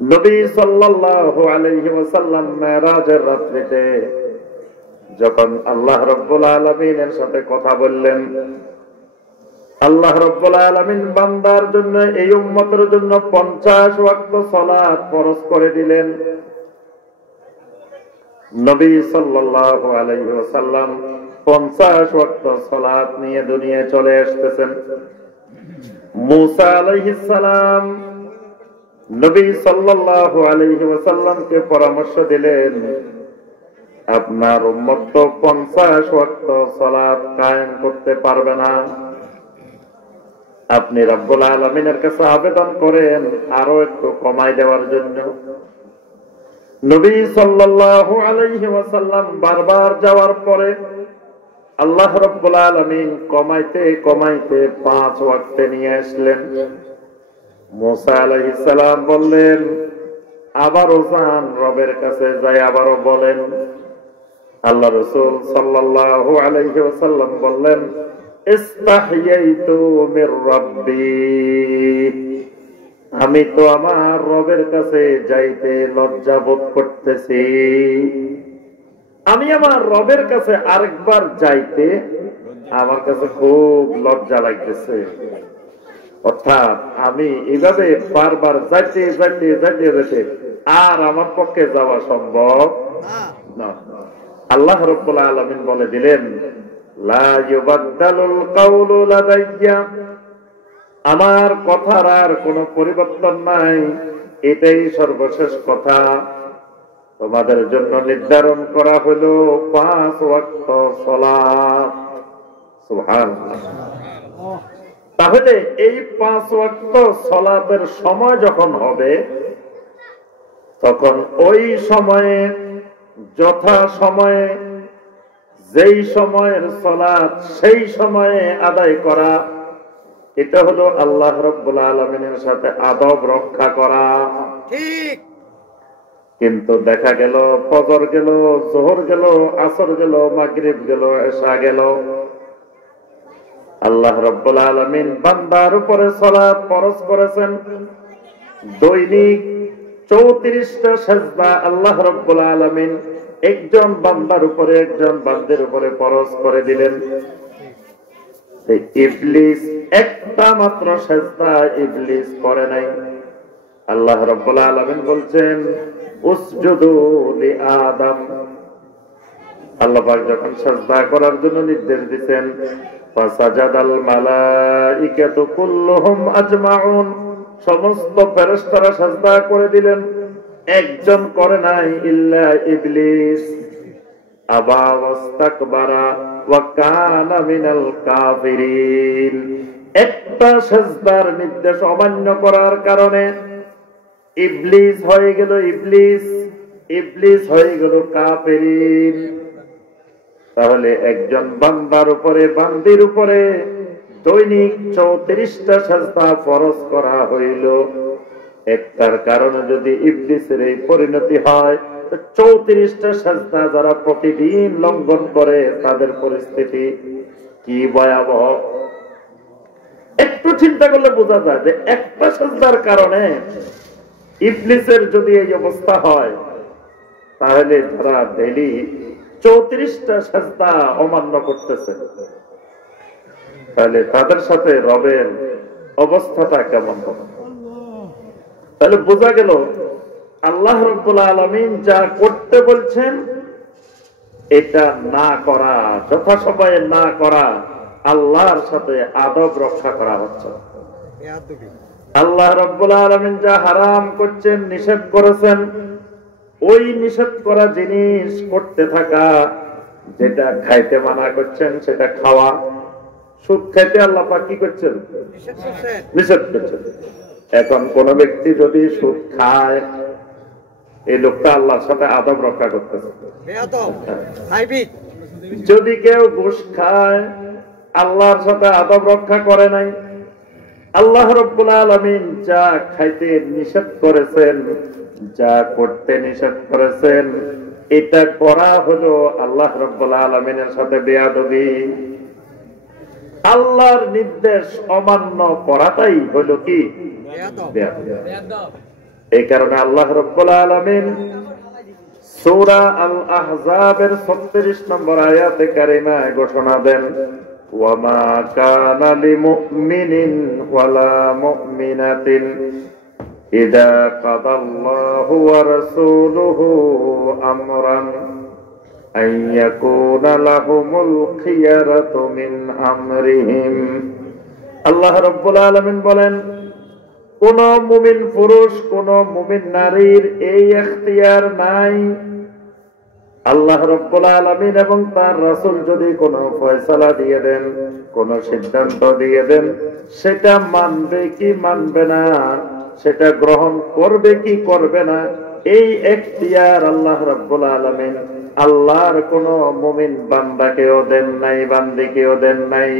নবী সাল্লাল্লাহু আলাইহি ওয়াসাল্লাম মেরাজের রাত্রিতে যখন আল্লাহ রাব্বুল আলামিনের সাথে কথা বললেন, আল্লাহ রাব্বুল আলামিন বান্দার জন্য, এই উম্মতের জন্য 50 ওয়াক্ত সালাত ফরজ করে দিলেন। নবী সাল্লাল্লাহু আলাইহি ওয়াসাল্লাম 50 ওয়াক্ত সালাত নিয়ে দুনিয়ায় চলে আসতেছেন। মুসা আলাইহিস সালাম নবী সাল্লাল্লাহু আলাইহি ওয়াসাল্লামকে পরামর্শ দিলেন, আপনার উম্মত তো 50 ওয়াক্ত সালাত কায়েম করতে পারবে না, আপনি রব্বুল আলামিনের কাছে আবেদন করেন আরো একটু কমাই দেওয়ার জন্য। নবী সাল্লাল্লাহু আলাইহি ওয়াসাল্লাম বারবার যাওয়ার পরে আল্লাহ রব্বুল আলামিন কমাইতে কমাইতে 5 ওয়াক্তে নিয়ে আসলেন। মুসা আলাইহিস সালাম বললেন, আবারও যান, রবের কাছে যাই আবারও বলেন। আল্লাহ রাসূল সাল্লাল্লাহু আলাইহি ওয়াসাল্লাম বললেন, ইস্তাহইয়াইতু মির রাব্বি, আমি তো আমার রবের কাছে যাইতে লজ্জা বোধ করতেছি, আমি আমার রবের কাছে আরেকবার যাইতে আমার কাছে খুব লজ্জা লাগতেছে। অর্থাৎ আমি এভাবে বারবার যাইতে যাইতে যাইতে যাইতে আর আমার পক্ষে যাওয়া সম্ভব না। আল্লাহ রাব্বুল আলামিন বলে দিলেন, লা ইউবাদদালুল কাউলু লাদাইয়া, আমার কথার আর কোনো পরিবর্তন নাই, এটাই সর্বশেষ কথা। তোমাদের জন্য নির্ধারণ করা হলো 5 ওয়াক্ত সালাত। সুবহানাল্লাহ। তাহলে এই 5 ওয়াক্ত সালাতের সময় যখন হবে, তখন ওই সময়ে যথা সময়ে যেই সময়ের সালাত সেই সময়ে আদায় করা, এটা হলো আল্লাহ রাব্বুল আলামিনের সাথে আদব রক্ষা করা। ঠিক। কিন্তু দেখা গেল ফজর গেল, যোহর গেল, আসর গেল, মাগরিব গেল, এশা গেল, আল্লাহ রাব্বুল আলামিন বান্দার উপরে সালাত ফরজ করেছেন। দৈনিক 34টা সিজদা আল্লাহ রাব্বুল আলামিন একজন বান্দার উপরে, একজন বান্দির উপরে ফরজ করে দিলেন। ইবলিস একটা মাত্র সিজদা ইবলিস করে নাই। আল্লাহ রাব্বুল আলামিন বলছেন, উসজুদু লিআদম। আল্লাহ পাক যখন সিজদা করার জন্য নির্দেশ দিবেন, ফাসাজাদাল মালাইকাতু কুল্লুহুম আজমাউন, সমস্ত ফেরেশতারা সিজদা করে দিলেন, একজন করে নাই, ইল্লা ইবলিস। আবা ওয়াস্তাকবারা ওয়া কানা মিনাল কাফিরিন। একটা সিজদার নির্দেশ অমান্য করার কারণে ইবলিস হয়ে গেল ইবলিস, ইবলিস হয়ে গেল কাফিরিন। তাহলে একজন বান্দার উপরে, বান্দির উপরে দৈনিক 34টা সিজদা ফরজ করা হইল। একটার কারণে যদি ইবলিসের এই পরিণতি হয়, তো 34টা সিজদা যারা প্রতিদিন লঙ্ঘন করে তাদের পরিস্থিতি কি ভয়াবহ। একটু চিন্তা করলে বোঝা যায় যে একটা সিজদার কারণে ইবলিসের যদি এই অবস্থা হয়, তাহলে যারা ডেইলি 34টা সিজদা অমান্য করতেছে, তাহলে তাদের সাথে রবের অবস্থাটা কেমন হবে? তাহলে বোঝা গেল আল্লাহ রাব্বুল আলামিন যা করতে বলছেন এটা না করা, যথাসময়ে না করা, আল্লাহর সাথে আদব রক্ষা করা হচ্ছে। আল্লাহ রাব্বুল আলামিন যা হারাম করছেন, নিষেধ করেছেন, ওই নিষেধ করা জিনিস করতে থাকা, যেটা খাইতে মানা করছেন সেটা খাওয়া। সুদ খাইতে আল্লাহ পাক কি করছেন? নিষেধ করছেন। এখন কোন ব্যক্তি যদি সুদ খায়, এই লোকটা আল্লাহর সাথে আদব রক্ষা করতেছে। যদি কেউ ঘুষ খায়, আল্লাহর সাথে আদব রক্ষা করে নাই। আল্লাহ রাব্বুল আলামিন যা খাইতে নিষেধ করেছেন, যা করতে নিষেধ করেছেন, এটা করা হলো আল্লাহ রাব্বুল আলামিনের সাথে বেয়াদবি। আল্লাহর নির্দেশ অমান্য করাটাই হলো কি? বেয়াদবি। এই কারণে আল্লাহ রাব্বুল আলামিন সূরা আল আহজাবের 36 নম্বর আয়াতে কারিমায় ঘোষণা দেন, ওয়া মা কানা লিমুমিনিন ওয়ালা মুমিনাতিন ইযা কাদাল্লাহু ওয়া রাসূলুহু আমরান আন ইয়াকুনা লাহুমুল খিয়ারাতু মিন আমরিহিম। আল্লাহ রাব্বুল আলামিন বলেন, কোন মুমিন পুরুষ কোন মুমিন নারীর এই এখতিয়ার নাই। আল্লাহ রাব্বুল আলামিন এবং তার রাসূল যদি কোনো ফয়সালা দিয়ে দেন, কোন সিদ্ধান্ত দিয়ে দেন, সেটা মানবে কি মানবে না, সেটা গ্রহণ করবে কি করবে না, এই এখতিয়ার আল্লাহ রাব্বুল আলামিন আল্লাহর কোন মুমিন বান্দাকেও দেন নাই, বান্দিকেও দেন নাই।